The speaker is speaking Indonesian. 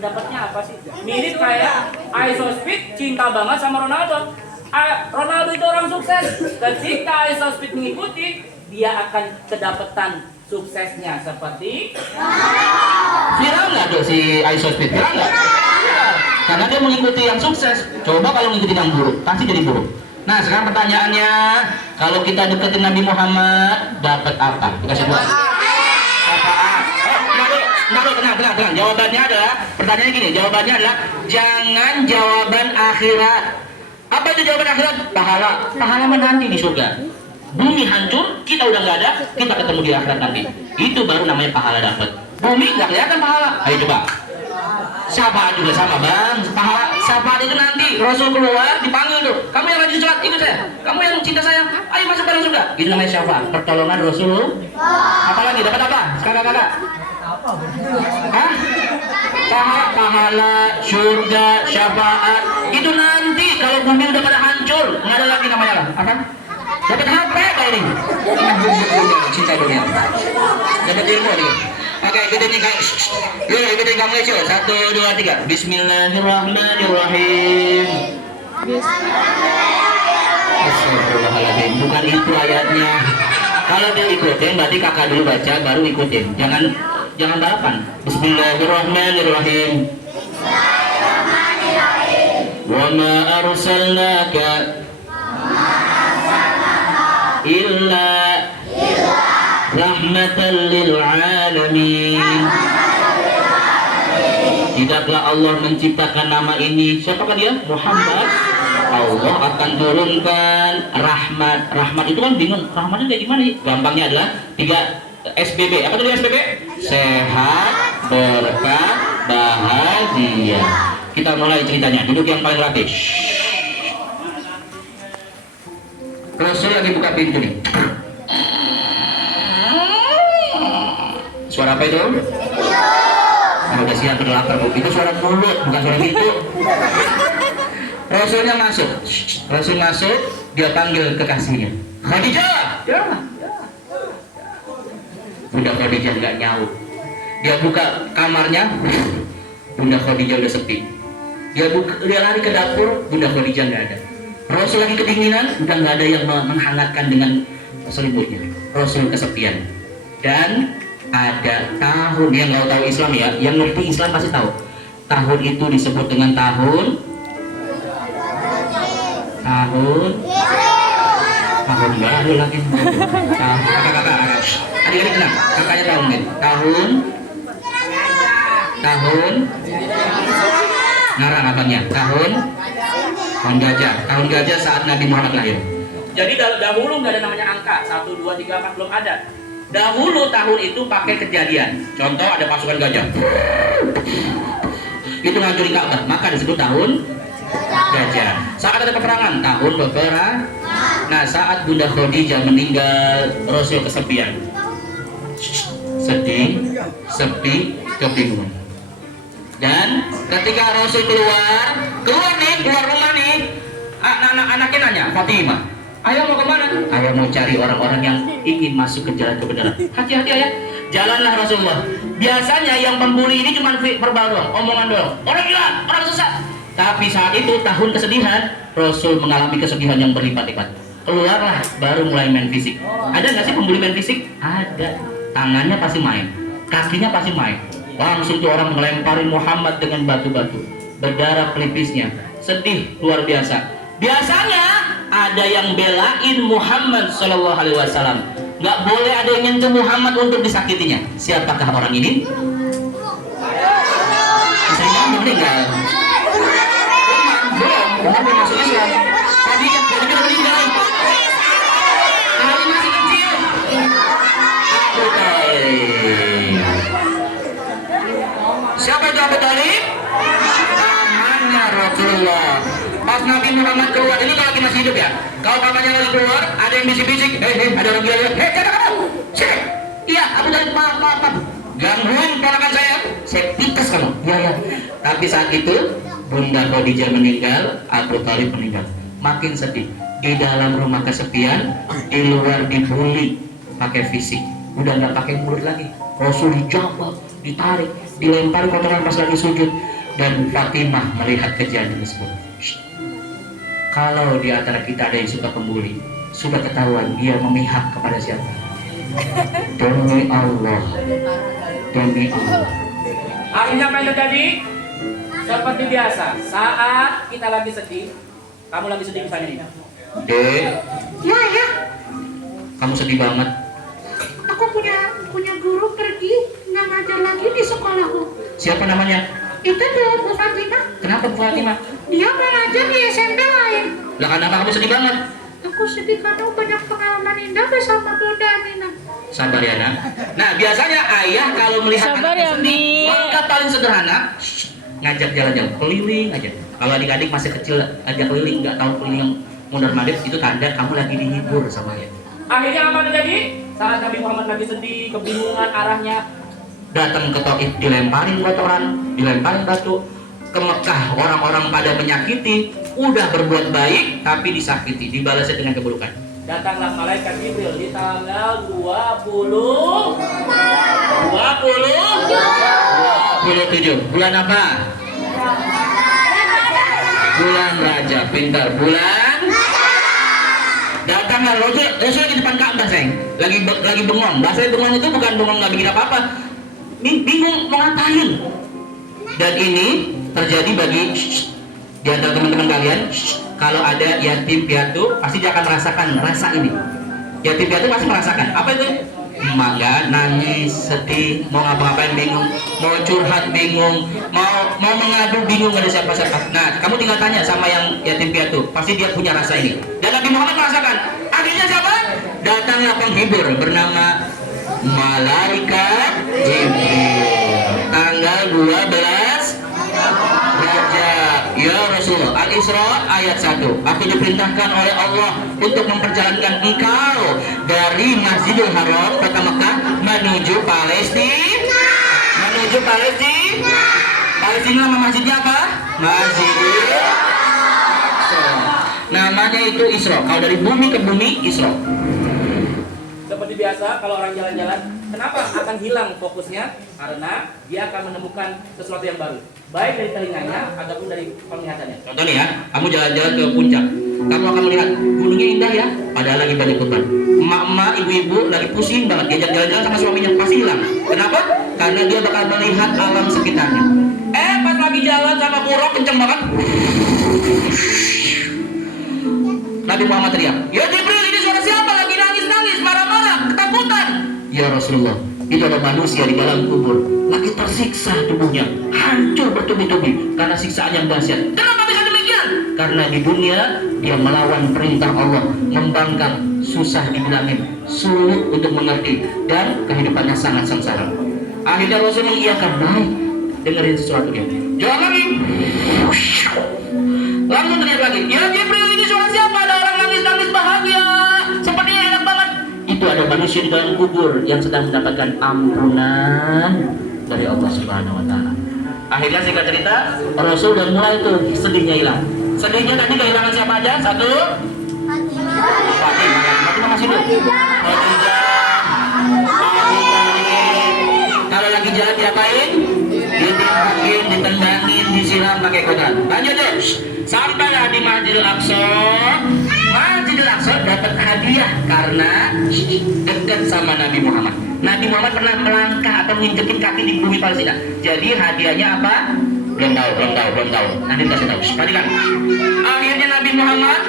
dapatnya apa sih? Mirip kayak Isospeed cinta banget sama Ronaldo. Ronaldo itu orang sukses. Ketika Isospeed mengikuti, dia akan kedapatan suksesnya seperti viral nggak tuh si Isospeed? Viral nggak? Karena dia mengikuti yang sukses. Coba kalau mengikuti yang buruk, pasti jadi buruk. Nah sekarang pertanyaannya, kalau kita deketin Nabi Muhammad, dapat apa? Dikasih buat tenang. Jawabannya adalah, pertanyaannya gini, jawabannya adalah jangan jawaban akhirat. Apa itu jawaban akhirat? Pahala menanti di surga. Bumi hancur, kita udah nggak ada, kita ketemu di akhirat nanti. Itu baru namanya pahala dapat. Bumi nggak kelihatan pahala. Ayo coba. Syafaat juga sama bang. Pahala syafaat itu nanti Rasul keluar dipanggil tuh. Kamu yang rajin sholat ikut saya. Kamu yang cinta saya, ayo masuk bareng surga. Itu namanya syafaat. Pertolongan Rasul. Apalagi dapat apa? Kakak. Hah? Pahala, surga, syafaat. Itu nanti kalau bumi udah pada hancur, nggak ada lagi namanya lah. Apa? Dapat HP apa ini? Cinta dunia. Dapat ilmu nih. Oke, ikutin kamu. Yuk, ikutin kamu aja. 1, 2, 3. Bismillahirrahmanirrahim. Astagfirullahaladzim. Bukan itu ayatnya. Kalau dia ikutin, berarti kakak dulu baca, baru ikutin. Jangan balapan. Bismillahirrahmanirrahim. Wa ma arsalnaka illa rahmatan lil alamin. Tidaklah Allah menciptakan nama ini. Siapakah dia? Muhammad. Allah akan turunkan rahmat. Rahmat itu kan bingung. Rahmatnya kayak gimana nih? Gampangnya adalah 3 SBB. Apa tuh SBB? Sehat, berkah, bahagia. Kita mulai ceritanya. Duduk yang paling rapi. Rasul lagi buka pintu nih. Suara apa itu? Udah siap, udah lapar bu. Itu suara mulut, bukan suara pintu. Rasulnya masuk. Rasul masuk, dia panggil kekasihnya. Khadijah. Ya. Bunda Khadijah nggak nyaut. Dia buka kamarnya, Bunda Khadijah udah sepi. Dia lari ke dapur, Bunda Khadijah nggak ada. Rasul lagi kedinginan, udah nggak ada yang menghangatkan dengan selimutnya. Rasul kesepian. Dan ada tahun yang nggak tahu Islam ya, yang ngerti Islam pasti tahu. Tahun itu disebut dengan tahun baru lagi. Kakak, adik-adik tenang, kakaknya tahu nih. Tahun ngarang abangnya. Tahun gajah saat Nabi Muhammad lahir. jadi dahulu nggak ada namanya angka 1, 2, 3, 4 belum ada. Dahulu tahun itu pakai kejadian. Contoh ada pasukan gajah. Itu ngancurin Ka'bah, maka disebut tahun gajah. Saat ada peperangan, tahun peperangan. Nah, saat Bunda Khadijah meninggal, Rasul kesepian. Sedih, sepi, kebingungan. Dan ketika Rasul keluar rumah nih, anak-anaknya nanya, Fatimah, ayah mau kemana? Ayah mau cari orang-orang yang ingin masuk ke jalan kebenaran. Hati-hati ayah. Jalanlah Rasulullah. Biasanya yang membuli ini cuma verbal doang, omongan doang. Orang gila, orang sesat. Tapi saat itu tahun kesedihan, Rasul mengalami kesedihan yang berlipat-lipat. Keluarlah, baru mulai main fisik. Ada nggak sih pembuli main fisik? Ada. Tangannya pasti main, kakinya pasti main. Langsung tuh orang melemparin Muhammad dengan batu-batu. Berdarah pelipisnya. Sedih luar biasa. Biasanya ada yang belain Muhammad Shallallahu Alaihi Wasallam. Nggak boleh ada yang nyentuh Muhammad untuk disakitinya. Siapakah orang ini? Istrinya meninggal. Belum masuk Islam. Tadi udah meninggal. Ali masih kecil. Abu Thalib. Siapa itu Abu Thalib? Pamannya Rasulullah. Pas Nabi Muhammad keluar, ini kalau lagi masih hidup ya. Kalau pamannya lagi keluar, ada yang bisik-bisik, ada orang gila, jangan kamu, sini. Iya, Abu Thalib, maaf. Gangguin ponakan saya pites kamu. Ya. Tapi saat itu Bunda Khadijah meninggal, Abu Thalib meninggal. Makin sedih. Di dalam rumah kesepian, di luar dibully pakai fisik. Udah nggak pakai mulut lagi. Rasul dijambak, ditarik, dilempari kotoran pas lagi sujud, dan Fatimah melihat kejadian tersebut. Kalau di antara kita ada yang suka pembuli, sudah ketahuan dia memihak kepada siapa? Demi Allah, demi Allah. Akhirnya apa yang terjadi? Seperti biasa, saat kita lagi sedih, kamu lagi sedih misalnya nih. Dek, Ya, kamu sedih banget. aku punya guru pergi nggak ngajar lagi di sekolahku. Siapa namanya? Itu tuh Bu Fatimah, Kenapa Bu Fatimah? dia mau ngajar di SMP lain. Lah kenapa kamu sedih banget? Aku sedih karena banyak pengalaman indah bersama Bunda Aminah. Sabar ya nak. Nah biasanya ayah kalau melihat Sabar anaknya ya, sedih, Mi. langkah paling sederhana ngajak jalan-jalan keliling aja. Kalau adik-adik masih kecil ajak keliling, nggak tahu keliling yang mondar mandir, itu tanda kamu lagi dihibur sama ayah. Akhirnya apa terjadi? Saat Nabi Muhammad lagi sedih, kebingungan arahnya, Datang ke Taif dilemparin kotoran, dilemparin batu. Ke Mekah orang-orang pada menyakiti, udah berbuat baik tapi disakiti, dibalasnya dengan keburukan. datanglah malaikat Jibril di tanggal 27 Bulan apa? Bulan Rajab. Pintar. Bulan datanglah Rasul lagi depan Ka'bah, sayang. Lagi bengong. Bahasa bengong itu bukan bengong nggak bikin apa-apa. Bingung mau ngapain. Dan ini terjadi bagi di antara teman-teman kalian, kalau ada yatim piatu pasti dia akan merasakan rasa ini. Yatim piatu pasti merasakan apa itu? Mangga, nangis, sedih, mau ngapa-ngapain bingung, mau curhat bingung, mau mengadu bingung, gak ada siapa-siapa. Nah, kamu tinggal tanya sama yang yatim piatu, pasti dia punya rasa ini. Dan Nabi Muhammad merasakan. Akhirnya siapa? Datanglah penghibur bernama Malaikat Jibril. Tanggal 12 Rajab. Ya Rasulullah, Al-Isra ayat 1. Aku diperintahkan oleh Allah untuk memperjalankan engkau dari Masjidil Haram, kota Mekah, menuju Palestina. Menuju Palestina. Palestina nama masjidnya apa? Masjidil Aqsa. Namanya itu Isra. Kalau dari bumi ke bumi, Isra. seperti biasa. Kalau orang jalan-jalan, kenapa akan hilang fokusnya? Karena dia akan menemukan sesuatu yang baru, baik dari telinganya ataupun dari penglihatannya. Contoh nih ya, kamu jalan-jalan ke puncak, kamu akan melihat gunungnya indah ya, padahal lagi banyak beban. Emak-emak, ibu-ibu lagi pusing banget, diajak jalan-jalan sama suaminya, pasti hilang. Kenapa? Karena dia bakal melihat alam sekitarnya. Pas lagi jalan sama buruk kenceng banget, Nabi Muhammad teriak, "Ya Jibril, ini suara siapa? Lagi nangis-nangis, marah-marah, ketakutan." Ya Rasulullah, itu ada manusia di dalam kubur, lagi tersiksa tubuhnya, hancur bertubi-tubi karena siksaan yang dahsyat. Kenapa bisa demikian? Karena di dunia dia melawan perintah Allah, membangkang, susah dibilangin, sulit untuk mengerti, dan kehidupannya sangat sengsara. Akhirnya Rasul mengiyakan, baik, dengerin sesuatu dia. Jangan lagi. Langsung teriak lagi, "Ya Jibril, ini suara siapa? Ada orang nangis-nangis bahagia, sepertinya enak banget." Itu ada manusia di dalam kubur yang sedang mendapatkan ampunan dari Allah Subhanahu wa Ta'ala. Akhirnya singkat cerita, Rasul udah mulai tuh sedihnya hilang. Sedihnya tadi kehilangan siapa aja? Satu, Fatimah masih hidup. Kalau lagi jalan diapain? Ditimpakin, ditendangin, disiram pakai kotoran. Lanjut deh, sampailah di Masjidil Aqsa. Masjidil Aqsa dapat hadiah karena dekat sama Nabi Muhammad. Nabi Muhammad pernah melangkah atau menginjekin kaki di bumi Palestina. Jadi hadiahnya apa? Belum tahu. Nanti kasih tahu. Perhatikan. Akhirnya Nabi Muhammad